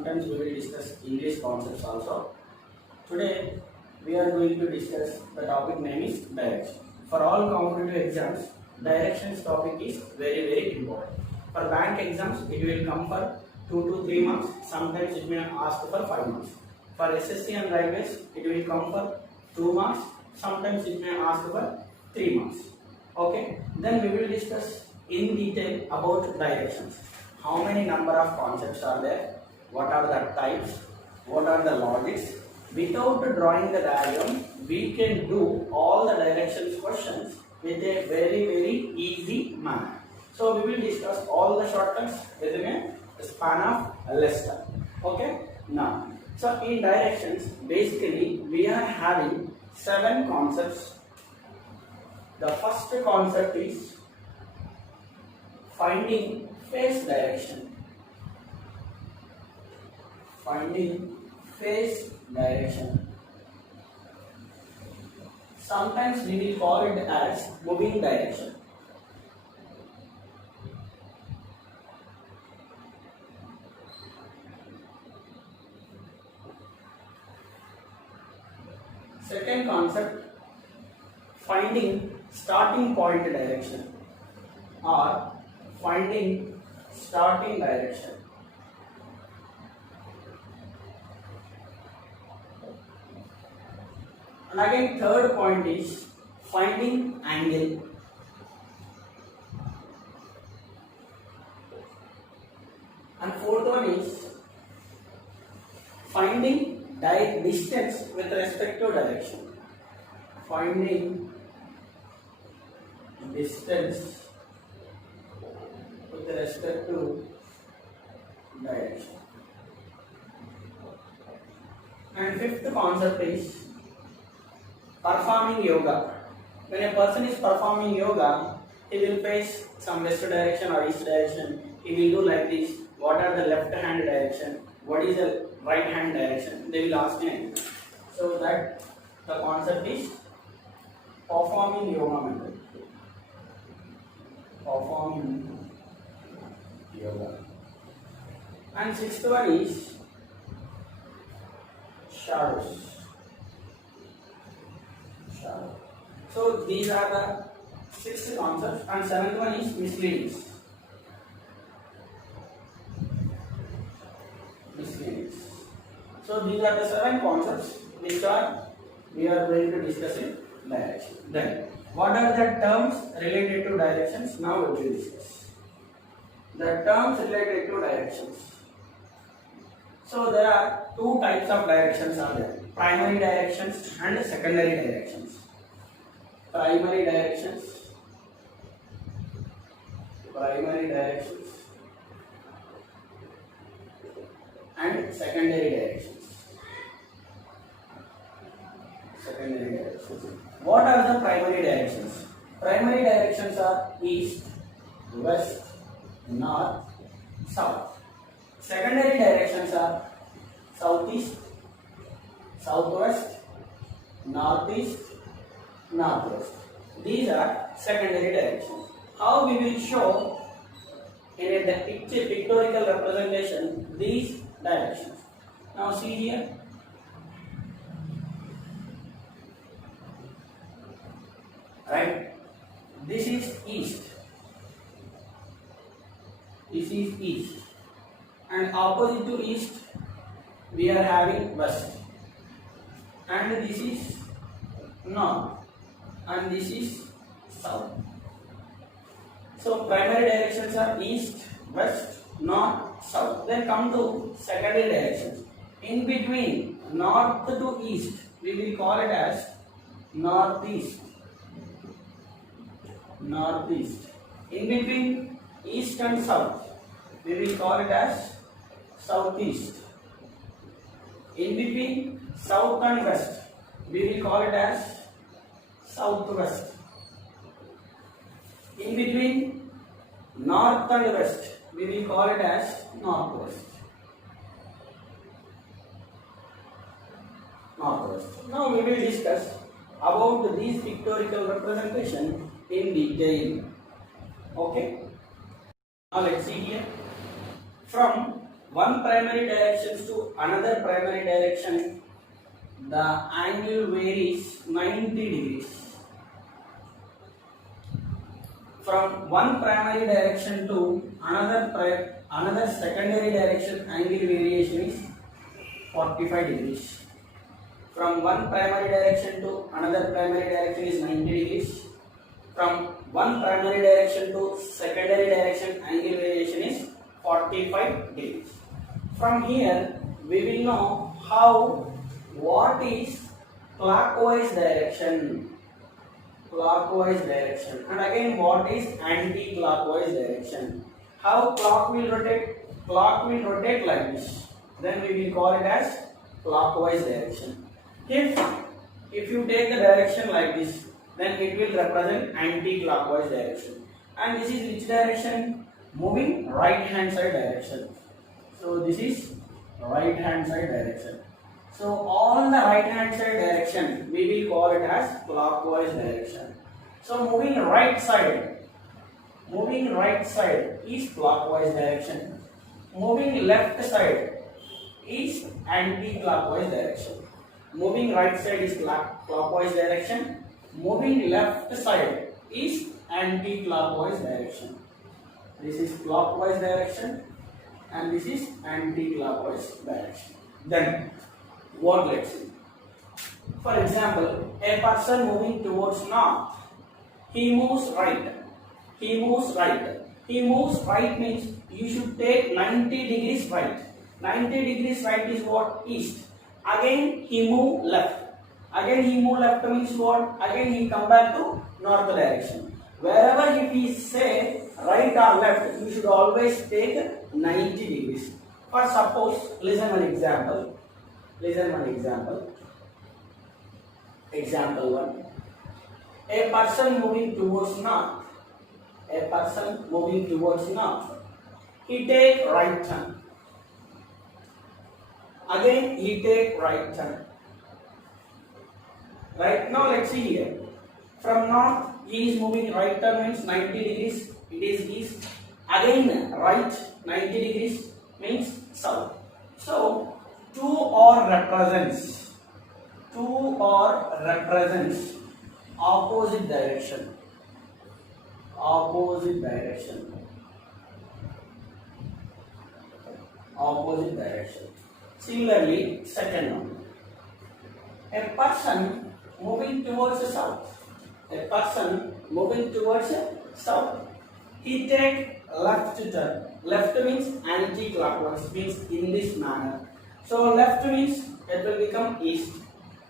sometimes we will discuss English concepts also. Today we are going to discuss the topic name is direction. For all competitive exams, directions topic is very important. For bank exams, it will come for 2 to 3 months. Sometimes it may ask for 5 months. For SSC and railways, it will come for 2 months. Sometimes it may ask for 3 months. Okay. Then we will discuss in detail about directions. How many number of concepts are there? What are the types? What are the logics? Without drawing the diagram, we can do all the directions questions with a very easy manner. So we will discuss all the shortcuts within a span of less time. Okay. Now, so in directions, basically we are having 7 concepts. The first concept is finding face direction. Finding face direction. Sometimes we will call it as moving direction. Second concept, finding starting point direction or finding starting direction. And again, third point is finding angle. And fourth one is finding distance with respect to direction. Finding distance with respect to direction. And fifth concept is performing yoga. When a person is performing yoga, he will face some west direction or east direction. He will do like this. What are the left hand direction? What is the right hand direction? They will ask him. So that the concept is performing yoga method. Performing yoga. And sixth one is shadows. So these are the 6 concepts, and 7th one is misleadings. So these are the 7 concepts which we are going to discuss in direction. Then what are the terms related to directions? Now we will discuss the terms related to directions. So there are 2 types of directions are there: primary directions and secondary directions. Primary directions and secondary directions. What are the primary directions? Primary directions are east, west, north, south. Secondary directions are southeast, southwest, northeast, northwest. These are secondary directions. How we will show in a pictorial representation these directions. Now see here. Right? This is east. This is east. And opposite to east we are having west. And this is north. And this is south. So primary directions are east, west, north, south. Then come to secondary directions. In between north to east, we will call it as northeast. Northeast. In between east and south, we will call it as southeast. In between south and west, we will call it as southwest. In between north and west, we will call it as northwest. Now we will discuss about these pictorial representation in detail. Okay. Now let's see here. From one primary direction to another primary direction, the angle varies 90 degrees. From one primary direction to another secondary direction, angle variation is 45 degrees. From one primary direction to another primary direction is 90 degrees. From one primary direction to secondary direction, angle variation is 45 degrees. From here, we will know what is clockwise direction, and again what is anti-clockwise direction. How clock will rotate like this. Then we will call it as clockwise direction. If you take the direction like this, then it will represent anti-clockwise direction. And this is which direction? Moving right hand side direction. So this is right hand side direction. So on the right hand side direction, we will call it as clockwise direction. So moving right side is clockwise direction. Moving left side is anti-clockwise direction. Moving right side is clockwise direction. Moving left side is anti-clockwise direction. This is clockwise direction and this is anti-clockwise direction. Then what, let's see. For example, a person moving towards north, he moves right. He moves right means you should take 90 degrees right. 90 degrees right is what? East. Again he move left. Again he move left means what? Again he come back to north direction. Wherever if he say right or left, you should always take 90 degrees. For suppose, listen one example. Example 1. A person moving towards north. He take right turn. Again he take right turn. Right now let's see here. From north he is moving right turn means 90 degrees. It is east. Again right 90 degrees means south. So 2 or represents opposite direction. Similarly, second one. A person moving towards the south. He take left turn. Left means anti-clockwise, means in this manner. So left means it will become east.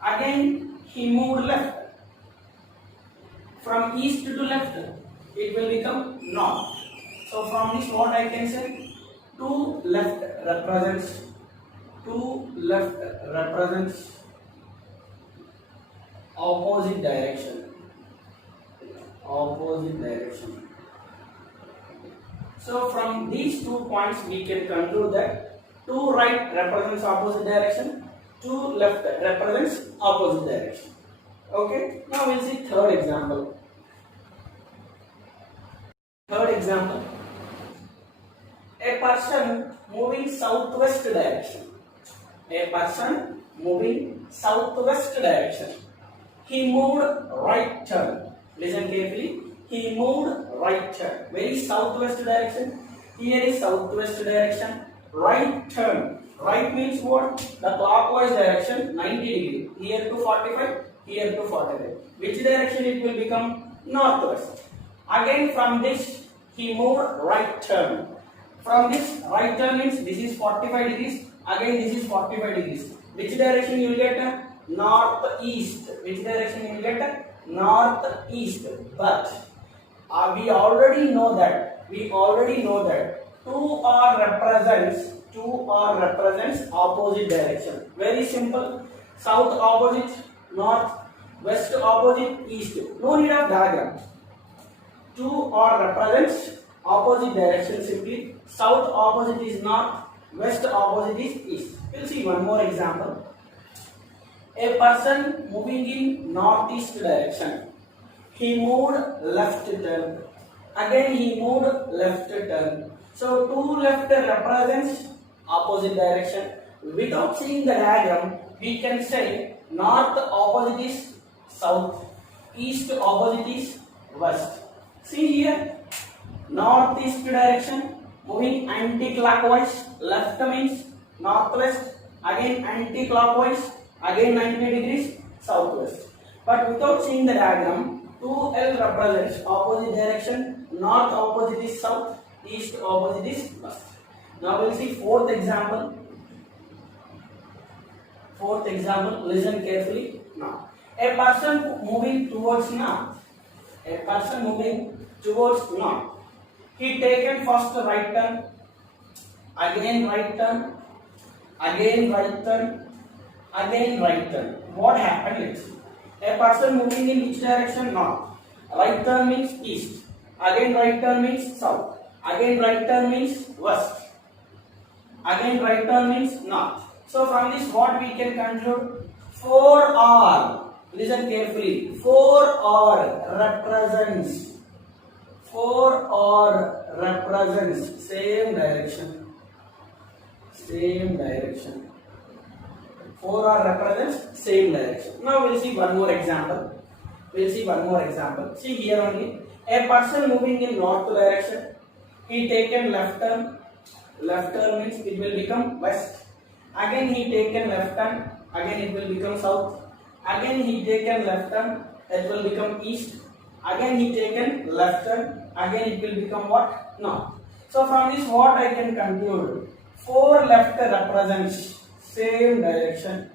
Again he moved left. From east to left, it will become north. So from this what I can say? 2 left represents opposite direction. So from these 2 points we can conclude that 2 right represents opposite direction, 2 left represents opposite direction. Okay, now we'll see third example. A person moving southwest direction. He moved right turn. Listen carefully. He moved right turn. Where is southwest direction? Here is southwest direction. Right turn. Right means what? The clockwise direction 90 degree. Here to 45. Here to 45. Which direction it will become? Northwest. Again from this he moved right turn. From this right turn means this is 45 degrees. Again this is 45 degrees. Which direction you will get? Northeast. Which direction you will get? Northeast. But we already know that 2 R represents opposite direction. Very simple. South opposite north, west opposite east. No need of diagram. 2 R represents opposite direction simply. South opposite is north, west opposite is east. We'll see one more example. A person moving in northeast direction. He moved left turn. Again he moved left turn. So 2 left represents opposite direction. Without seeing the diagram, we can say north opposite is south, east opposite is west. See here, northeast direction moving anti-clockwise, left means northwest, again anti-clockwise, again 90 degrees southwest. But without seeing the diagram, 2L represents opposite direction, north opposite is south, east opposite is west. Now we'll see fourth example. Fourth example, listen carefully now. A person moving towards north. A person moving towards north. He taken first right turn, again right turn, again right turn, again right turn. What happened? Let's see. A person moving in which direction? North. Right turn means east. Again right turn means south. Again right turn means west. Again right turn means north. So from this what we can conclude? 4R. Listen carefully. 4R represents. 4R represents same direction. Same direction. 4R represents same direction. Now we'll see one more example. We'll see one more example. See here only. A person moving in north direction. He taken left turn. Left turn means it will become west. Again he taken left turn. Again it will become south. Again he taken left turn. It will become east. Again he taken left turn. Again it will become what? North. So from this what I can conclude? 4 left represents same direction.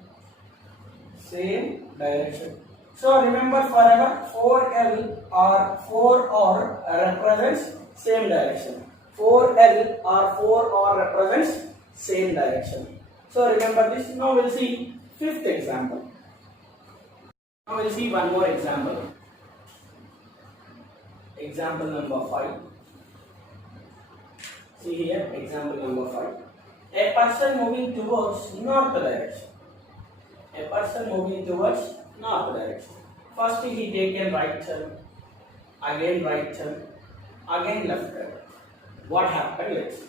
Same direction. So remember forever 4L or 4R represents same direction. 4L or 4R represents same direction. So remember this. Now we'll see fifth example. Now we'll see one more example. Example number 5. See here, example number 5. A person moving towards north direction. A person moving towards north direction. First he taken right turn, again right turn, again left turn. What happened? Let's see.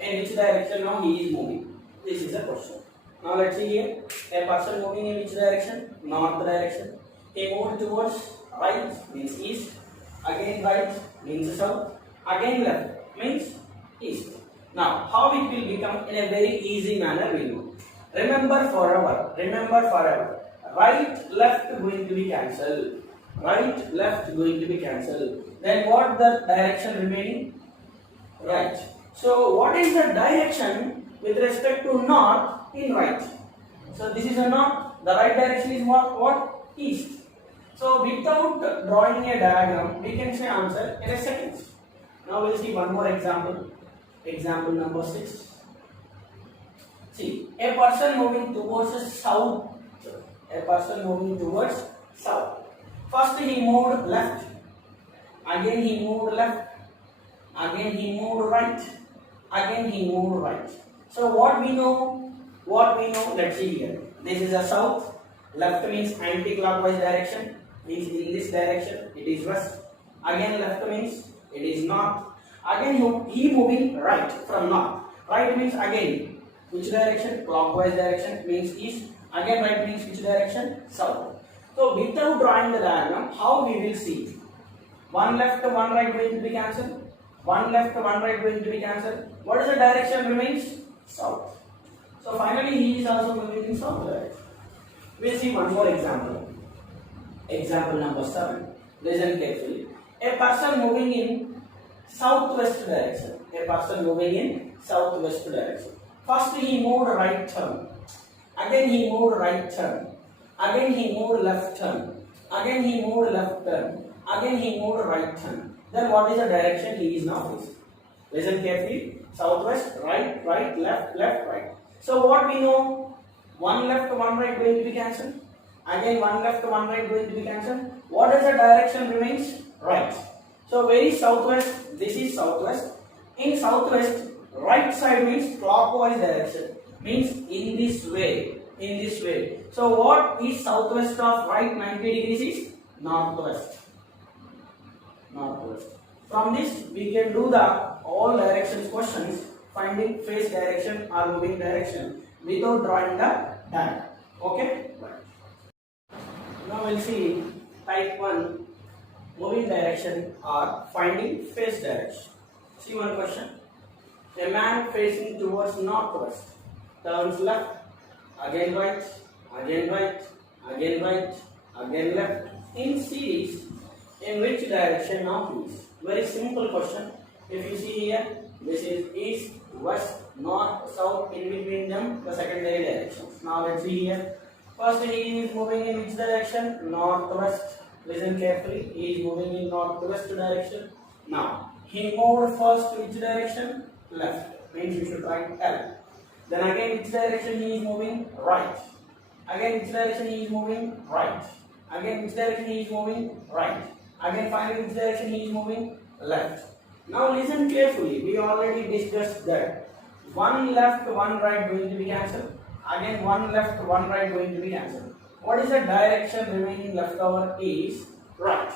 In which direction now he is moving? This is a question. Now let's see here. A person moving in which direction? North direction. He moved towards right means east. Again right means south. Again left means east. Now how it will become in a very easy manner we know. Remember forever. Remember forever. Right left going to be cancelled. Right left going to be cancelled. Then what the direction remaining? Right. So what is the direction with respect to north in right? So this is a north. The right direction is what? East. So without drawing a diagram, we can say answer in a second. Now we'll see one more example. Example number 6. See, a person moving towards south. A person moving towards south. First he moved left. Again he moved left. Again he moved right. Again he moved right. So what we know? What we know? Let's see here. This is a south. Left means anti-clockwise direction. Means in this direction it is west. Again left means it is north. Again he moving right from north. Right means again which direction? Clockwise direction means east. Again right means which direction? South. So without drawing the diagram, how we will see? One left, one right going to be cancelled. One left, one right going to be cancelled. What is the direction remains? South. So finally he is also moving in south direction. We will see one more example. Example number 7. Listen carefully. A person moving in southwest direction. A person moving in southwest direction. First he moved right turn. Again he moved right turn. Again he moved left turn. Again he moved left turn. Again he moved right turn. Then what is the direction he is now facing? Listen carefully. Southwest, right, right, left, left, right. So what we know? One left, one right going to be cancelled. Again one left, one right going to be cancelled. What is the direction remains? Right. So very southwest, this is southwest. In southwest, right side means clockwise direction. Means in this way. In this way. So what is southwest of right 90 degrees is? Northwest. Northwest. From this we can do the all directions questions finding face direction or moving direction without drawing the diagram. Okay. Now we'll see type 1 moving direction or finding face direction. See one question. A man facing towards northwest turns left, again right, again right, again right, again left in series. In which direction now he is? Very simple question. If you see here, this is east, west, north, south, in between them the secondary directions. Now let's see here. First he is moving in which direction? Northwest. Listen carefully. He is moving in northwest direction. Now he moved first to which direction? Left. Means you should write L. Then again which direction he is moving? Right. Again which direction he is moving? Right. Again which direction he is moving? Right. Again finally which direction he is moving? Left. Now listen carefully. We already discussed that one left, one right going to be cancelled. Again one left, one right going to be cancelled. What is the direction remaining left over is right.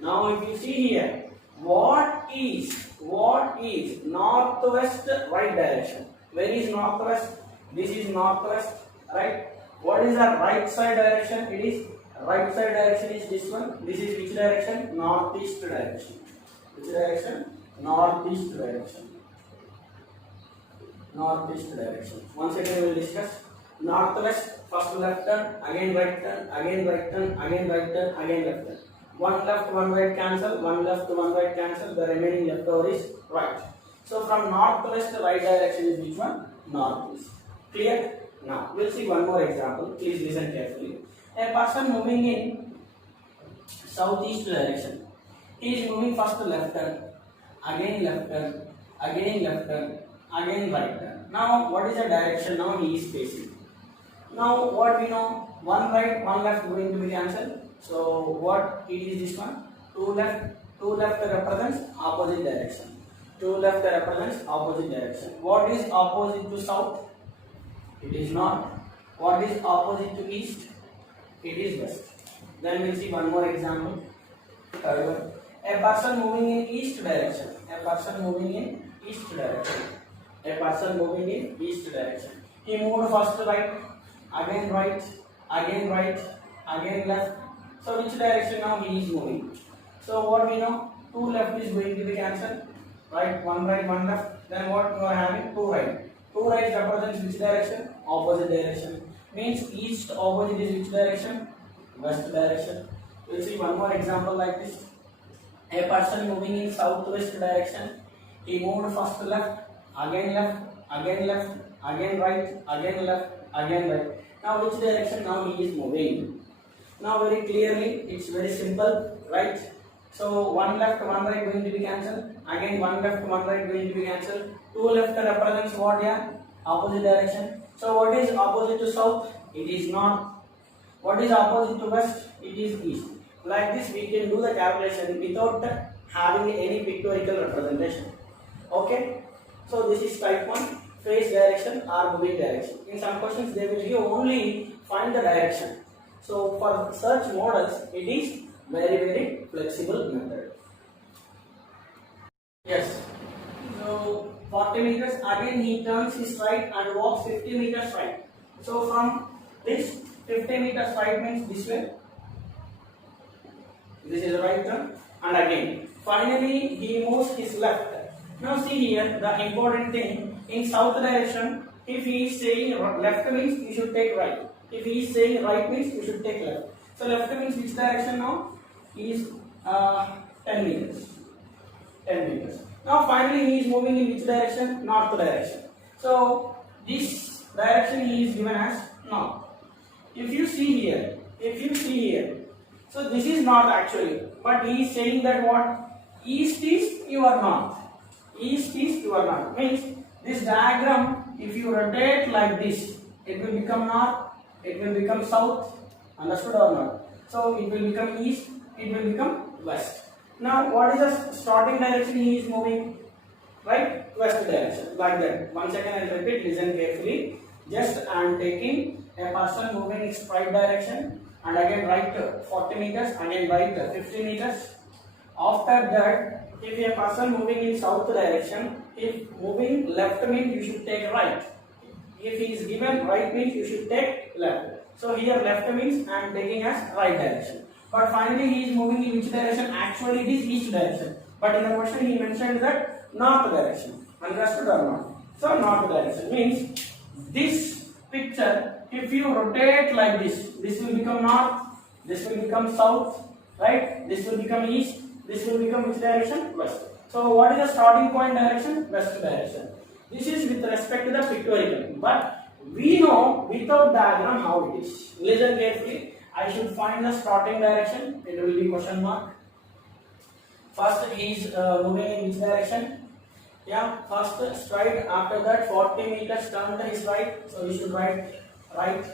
Now if you see here, what is northwest right direction? Where is northwest? This is northwest, right? What is the right side direction? It is right side direction is this one. This is which direction? Northeast direction. Which direction? Northeast direction. Northeast direction. Once again we will discuss. Northwest, first left turn, again right turn, again right turn, again right turn, again left turn. One left, one right cancel, one left, one right cancel, the remaining left over is right. So from northwest, the right direction is which one? Northeast. Clear? Now we'll see one more example. Please listen carefully. A person moving in southeast direction. He is moving first left turn, again left turn, again left turn, again right turn. Now what is the direction now he is facing? Now what we know, one right, one left going to be cancelled. So what it is this one? Two left represents opposite direction. Two left represents opposite direction. What is opposite to south? It is north. What is opposite to east? It is west. Then we'll see one more example. Third one. A person moving in east direction. A person moving in east direction. A person moving in east direction. He moved first right, again right, again right, again left. So which direction now he is moving? So what we know? Two left is going to be cancelled. Right, one left. Then what we are having? Two right. Two right represents which direction? Opposite direction. Means east opposite is which direction? West direction. We'll see one more example like this. A person moving in southwest direction. He moved first left, again left, again left, again right, again left, again right. Now which direction now he is moving? Now very clearly, it's very simple, right? So one left, one right going to be cancelled. Again one left, one right going to be cancelled. Two left represents what here? Opposite direction. So what is opposite to south? It is north. What is opposite to west? It is east. Like this we can do the calculation without having any pictorial representation. Okay? So this is type 1, face direction or moving direction. In some questions they will give only find the direction. So for such models it is very flexible method. Yes. So 40 meters again he turns his right and walks 50 meters right. So from this 50 meters right means this way. This is a right turn and again finally he moves his left. Now see here the important thing in south direction, if he is saying left means you should take right. If he is saying right means you should take left. So left means which direction now? He is 10 meters. 10 meters. Now finally he is moving in which direction? North direction. So this direction he is given as north. If you see here, so this is north actually, but he is saying that what? East is your north. East is your north. Means this diagram, if you rotate like this, it will become north, it will become south. Understood or not? So it will become east, it will become west. Now what is the starting direction he is moving? Right? West direction. Like that. Once again I will repeat, listen carefully. Just I am taking a person moving in right direction and again right 40 meters, again right 50 meters. After that, if a person moving in south direction, if moving left means you should take right. If he is given right means you should take left. So here left means I am taking as right direction. But finally he is moving in which direction? Actually it is east direction. But in the question he mentioned that north direction. Understood or not? So north direction means this picture, if you rotate like this will become north, this will become south, right? This will become east, this will become which direction? West. So what is the starting point direction? West direction. This is with respect to the pictorial, but we know without diagram how it is. Listen carefully. I should find the starting direction. It will be question mark. First he is moving in which direction? Yeah, first stride. After that 40 meters turn to his right. So you should write right.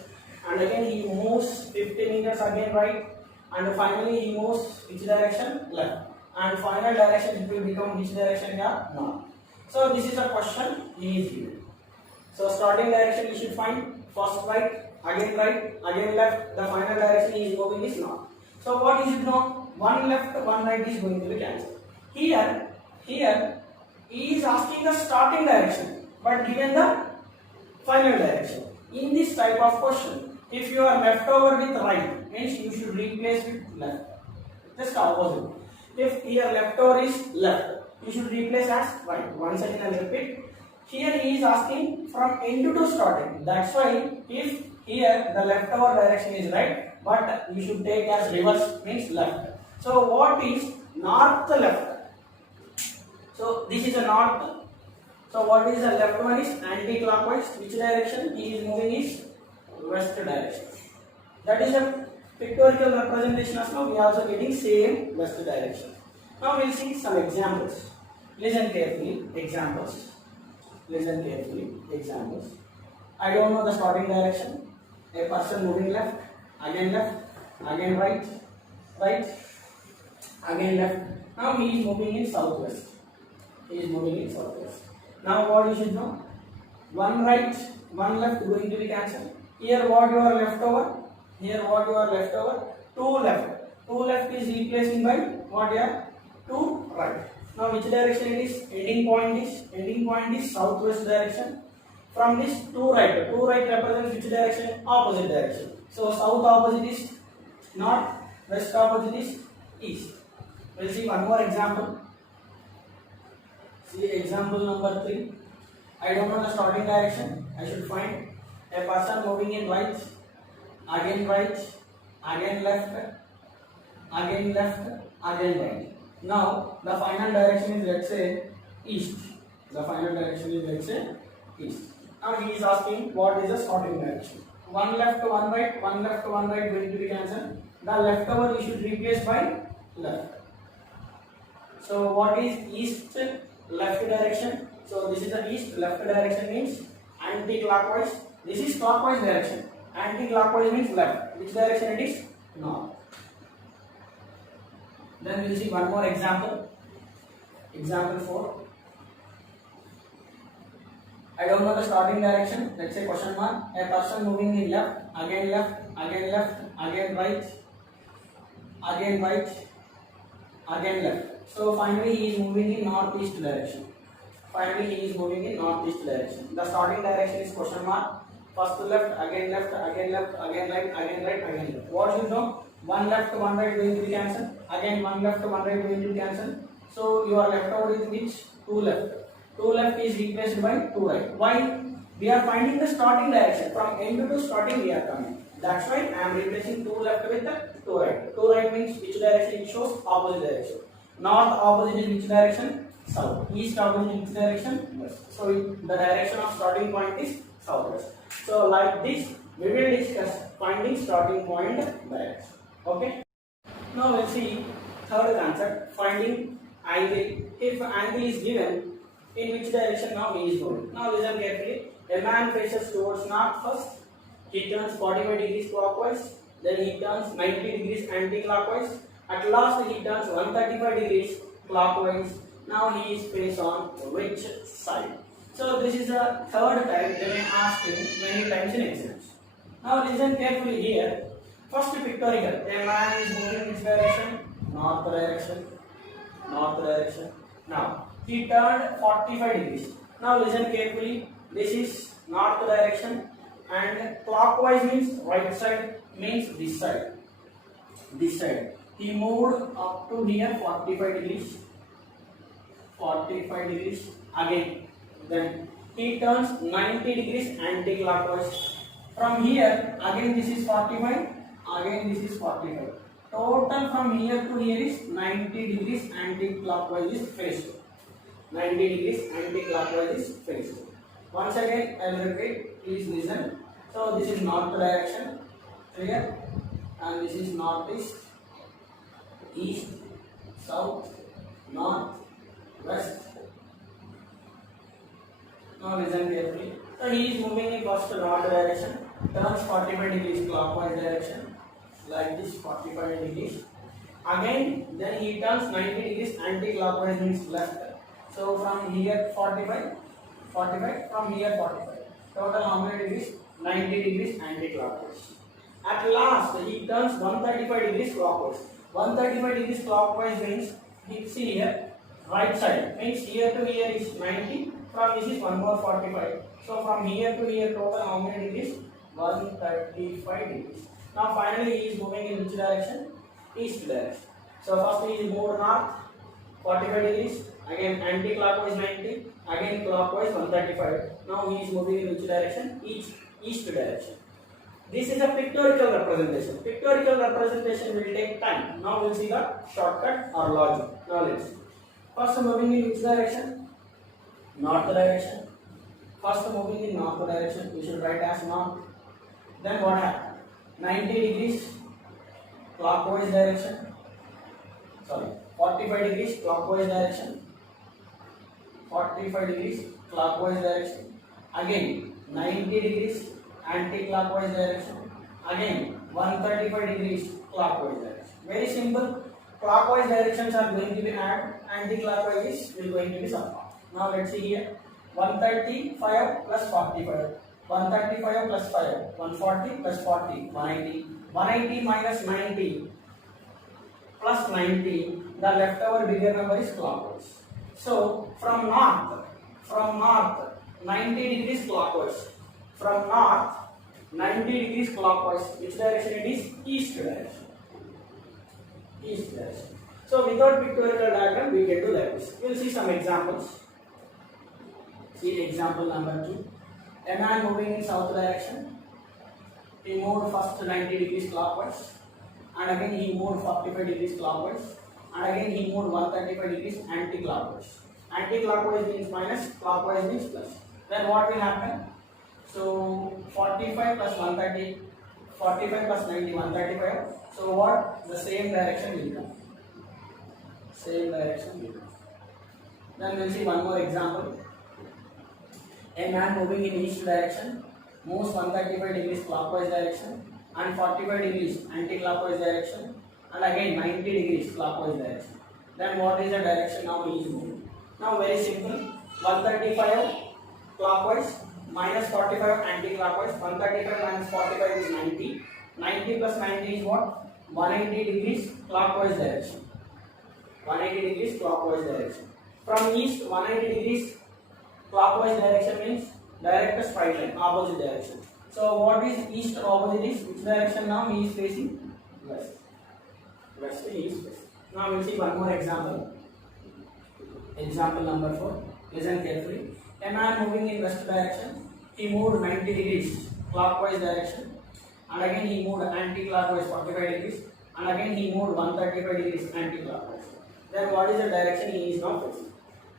And again he moves 50 meters again right. And finally he moves which direction? Left. And final direction it will become which direction? Yeah, north. So this is a question he is given. So starting direction you should find first right, again left. The final direction he is moving is north. So what you should know? One left, one right is going to be cancelled. Here he is asking the starting direction, but given the final direction. In this type of question, if you are left over with right, means you should replace with left. Just opposite. If here left over is left, you should replace as right. Once again I will repeat. Here he is asking from end to starting. That's why if here the left over direction is right, but you should take as reverse means left. So what is north left? So this is a north. So what is the left one is anti-clockwise. Which direction he is moving is west direction. That is a pictorial representation as now we are also getting same west direction. Now we will see some examples. Listen carefully. Examples. Listen carefully. Examples. I don't know the starting direction. A person moving left, again right, again left. Now he is moving in southwest. Now what you should know? One right, one left going to be cancelled. Here what you are left over? Two left. Two left is replacing by what here? Two right. Now which direction it is? Ending point is southwest direction. From this two right represents which direction? Opposite direction. So south opposite is north, west opposite is east. We'll see one more example. See example number 3. I don't know the starting direction. I should find a person moving in right, again left, again right. Now the final direction is let's say east. Now he is asking what is the starting direction. One left, one right going to be cancelled. The leftover you should replace by left. So what is east left direction? So this is the east left direction means anti-clockwise. This is clockwise direction. Anti-clockwise means left. Which direction it is? North. Then we will see one more example. Example 4. I don't know the starting direction. Let's say question mark. A person moving in left, again right, again left. So finally he is moving in northeast direction. The starting direction is question mark. First left, again right, again left. What should you know? One left, one right going to be cancelled. Again one left, one right going to be cancelled. So you are left over with which? Two left. Two left is replaced by two right. Why? We are finding the starting direction. From end to starting we are coming. That's why I am replacing two left with the two right. Two right means which direction it shows? Opposite direction. North opposite is which direction? South. East opposite is which direction? West. So the direction of starting point is southwest. So like this we will discuss finding starting point direction. Okay. Now we'll see third concept, finding angle. If angle is given, in which direction now he is going. Now listen carefully. A man faces towards north first. He turns 45 degrees clockwise. Then he turns 90 degrees anti-clockwise. At last he turns 135 degrees clockwise. Now he is face on which side? So this is the third time they may ask him many times in exams. Now listen carefully here. First pictorial. A man is moving in which direction? North direction. north direction. Now he turned 45 degrees. Now listen carefully. This is north direction, and clockwise means right side, means this side. This side. He moved up to here 45 degrees. 45 degrees again. Then he turns 90 degrees anti-clockwise. From here again this is 45. Again this is 45. Total from here to here is 90 degrees anti-clockwise is phase. 90 degrees anti-clockwise is phase. Once again I will repeat. Please listen. So this is north direction. Clear? And this is northeast, east, south, north, west. Now listen carefully. So he is moving in first north direction, turns 45 degrees clockwise direction, like this 45 degrees. Again, then he turns 90 degrees anti-clockwise means left. So from here 45, 45, from here 45. Total how many degrees? 90 degrees anti-clockwise. At last, he turns 135 degrees clockwise. 135 degrees clockwise means, see here, right side, means here to here is 90, from this is one more 45. So from here to here total how many degrees? 135 degrees. Now finally he is moving in which direction? East direction. So first he is moved north, 45 degrees, again anti-clockwise 90, again clockwise 135. Now he is moving in which direction? East direction. This is a pictorial representation. Pictorial representation will take time. Now we will see the shortcut or logic. Now let's see. First moving in which direction? North direction. First moving in north direction. We should write as north. Then what happened? 90 degrees clockwise direction. Sorry, 45 degrees clockwise direction. 45 degrees clockwise direction. Again 90 degrees anti-clockwise direction. Again 135 degrees clockwise direction. Very simple. Clockwise directions are going to be added, anti-clockwise is going to be subtract. Now let's see here. 135 plus 45. 135 plus 5. 140 plus 40. 180. 180 minus 90 plus 90. The leftover bigger number is clockwise. So from north 90 degrees clockwise. From north 90 degrees clockwise. Which direction it is? East direction. East direction. So without pictorial diagram we can do like this. We will see some examples. See example number 2. A man moving in south direction. He moved first 90 degrees clockwise, and again he moved 45 degrees clockwise, and again he moved 135 degrees anti-clockwise. Anti-clockwise means minus, clockwise means plus. Then what will happen? So 45 plus 130, 45 plus 90, 135. So what? The same direction will come. Same direction will come. Then we will see one more example. A man moving in east direction moves 135 degrees clockwise direction and 45 degrees anti-clockwise direction, and again 90 degrees clockwise direction. Then what is the direction now he is moving? Now very simple. 135 clockwise minus 45 anti-clockwise. 135 minus 45 is 90. 90 plus 90 is what? 180 degrees clockwise direction. 180 degrees clockwise direction. From east 180 degrees clockwise direction means direct a straight line, opposite direction. So what is east opposite is? Which direction now he is facing? West. West he is facing. Now we will see one more example. Example number 4. Listen carefully. A man moving in west direction. He moved 90 degrees clockwise direction, and again he moved anti-clockwise 45 degrees, and again he moved 135 degrees anti-clockwise. Then what is the direction he is now facing?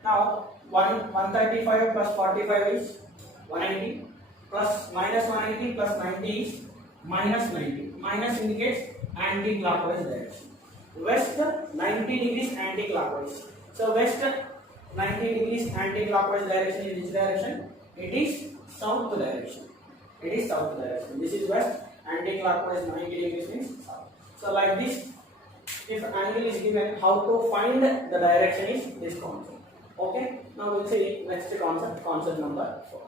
Now 135 plus 45 is 180, plus minus 180 plus 90 is minus 90. Minus indicates anti-clockwise direction. West 90 degrees anti-clockwise. So west 90 degrees anti-clockwise direction is which direction? It is south direction. It is south direction. This is west, anti-clockwise 90 degrees means south. So like this, if angle is given, how to find the direction is this concept. Okay. Now we'll see next concept number 4.